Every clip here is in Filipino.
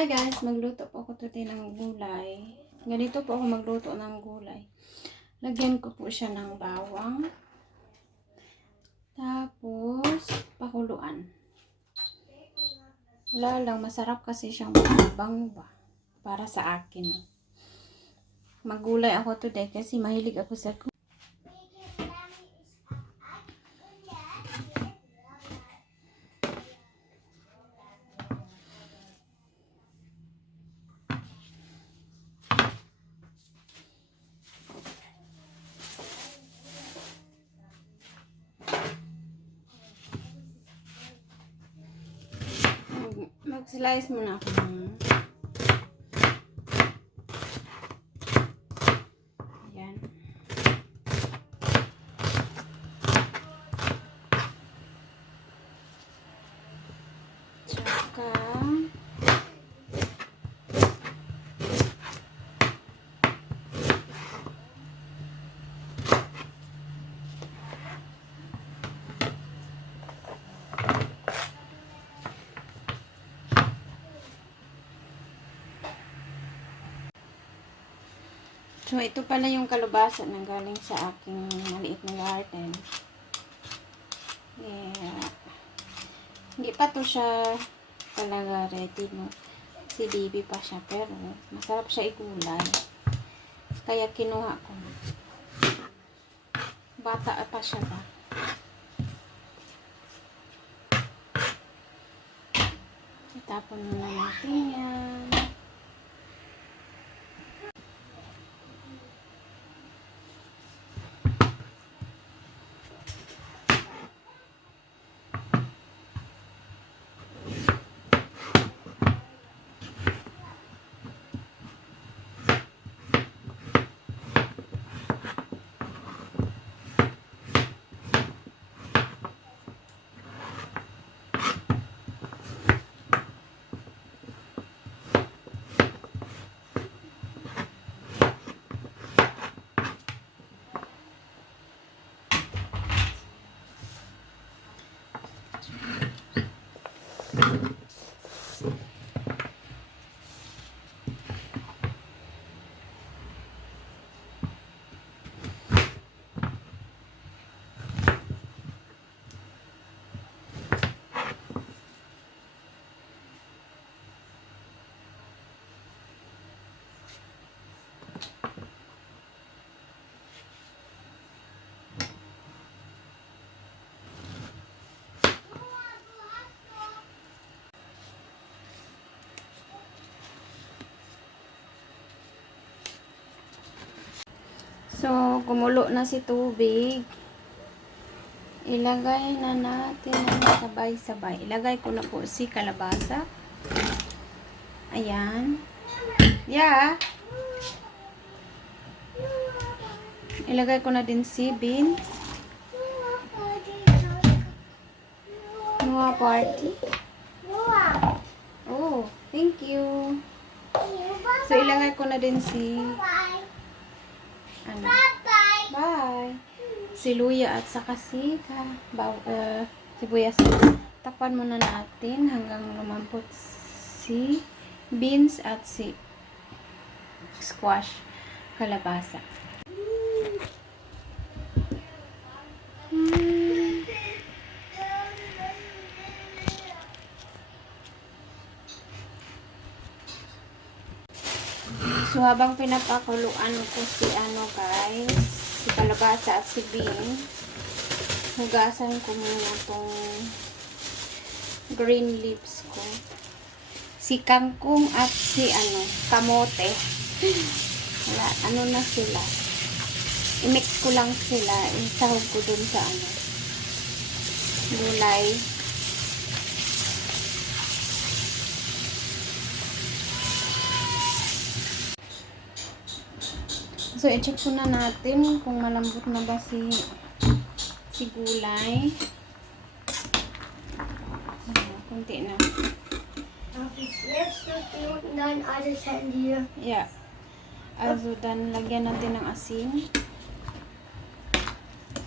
Hi guys, magluto po ako today ng gulay. Ganito po ako magluto ng gulay. Lagyan ko po siya ng bawang. Tapos, pakuluan. Wala lang, masarap kasi siyang bango ba? Para sa akin. no? Maggulay ako today kasi mahilig ako sa gu- Mag-slice muna ako ng Ayan. So, ito pala yung kalubasa na galing sa aking maliit na garden. Yeah. Hindi pa to siya talaga ready, no? Si Bibi pa siya, pero masarap siya igulay. Kaya kinuha ko. Bata pa siya ba? Itapon muna natin yan. So, kumulo na si tubig. Ilagay na natin sabay-sabay. Ilagay ko na po si kalabasa. Ayan. Yeah. Ilagay ko na din si bean. Mga party. Oh, thank you. So, ilagay ko na din si ano, Bye. Si Luya at saka si ka, baw, uh, sibuyas. Takpan muna natin hanggang lumampot si beans at si squash kalabasa. So, habang pinapakuluan ko si ano guys, si kalabasa at si bean, hugasan ko muna tong green leaves ko. Si kangkong at si ano, kamote. Wala, ano na sila. I-mix ko lang sila. Isahog ko dun sa ano, gulay. So, i-check na natin kung malambot na ba si si gulay. Kunti na. Yeah. Also, dann lagyan natin ng asin.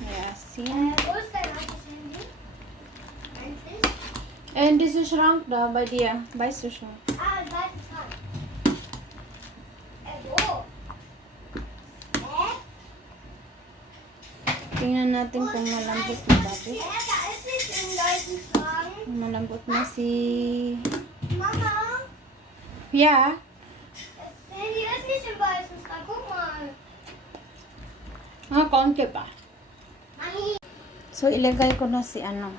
May asin. And this is Schrank da dir. Weißt du schon? Tingnan natin kung malambot na dati. Malambot na si... Mama, Yeah. das Handy ist nicht in weißen Fragen. Guck mal. Mga konti pa. So, ilagay ko na si ano.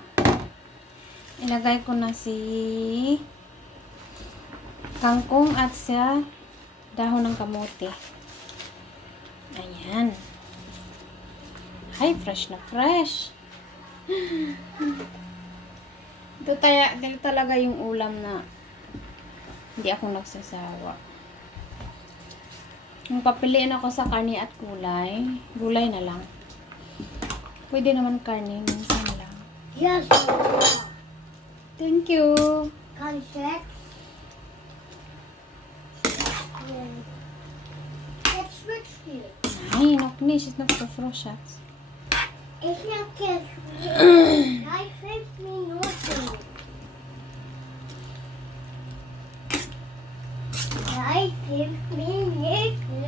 Ilagay ko na si kangkong at sa dahon ng kamote. Ayan. Ay, fresh na fresh. Ito, taya, dito talaga yung ulam na hindi ako nagsasawa. Kung papiliin ako sa karne at gulay, gulay na lang. Pwede naman karne, minsan lang. Yes. Thank you. Kann ich jetzt? Jetzt schmeckt's dir. Nein, noch nicht. Ist so frisch, Schatz. Ich hab gespielt. Gleich fünf Minuten. Gleich fünf Minuten.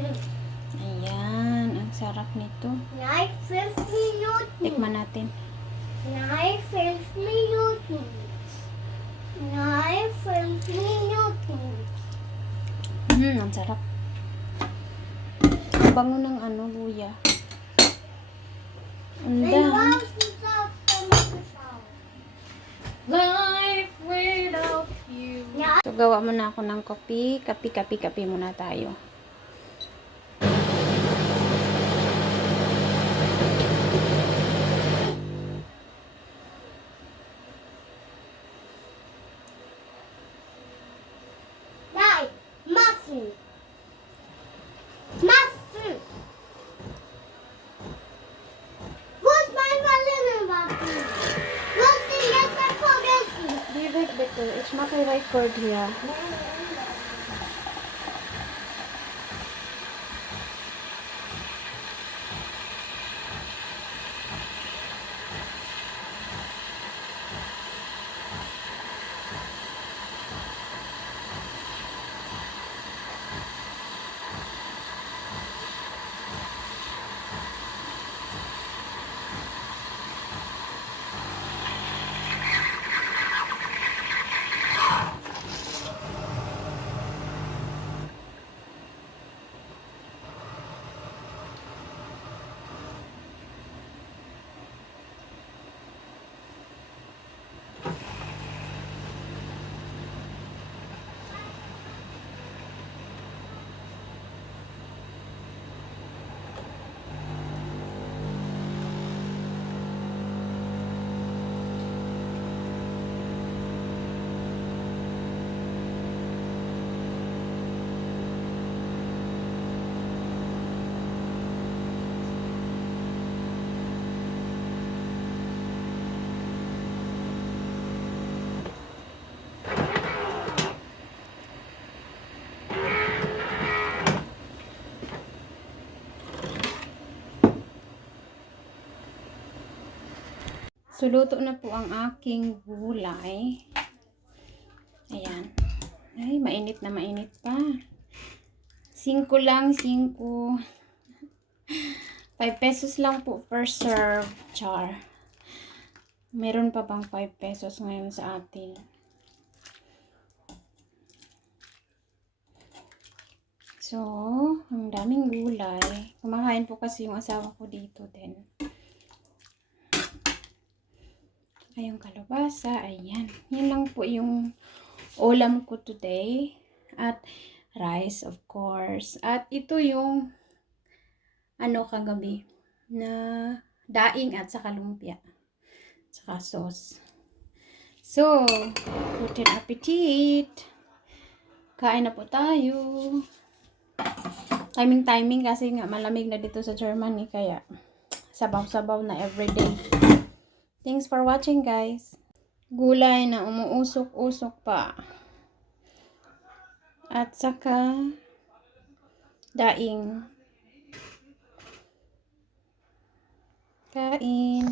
Ayan, ang sarap nito. Gleich fünf Minuten. Tikman natin. Gleich fünf Minuten. Gleich fünf Minuten. Hmm, ang sarap. Ang bango ng ano, luya. Ang dami. Life without you. So, gawa muna ako ng kopi. Kapi, kapi, kapi muna tayo. like or do? So, luto na po ang aking gulay. Ayan. Ay, mainit na mainit pa. Cinco lang, cinco. 5 pesos lang po per serve. Char. Meron pa bang 5 pesos ngayon sa atin? So, ang daming gulay. Kumakain po kasi yung asawa ko dito din. Saka kalabasa, ayan. Yan lang po yung ulam ko today. At rice, of course. At ito yung ano kagabi na daing at saka lumpia. Saka sauce. So, guten appetit! Kain na po tayo. Timing-timing kasi nga malamig na dito sa Germany kaya sabaw-sabaw na everyday. Thanks for watching guys. Gulay na umuusok-usok pa. At saka daing. Kain.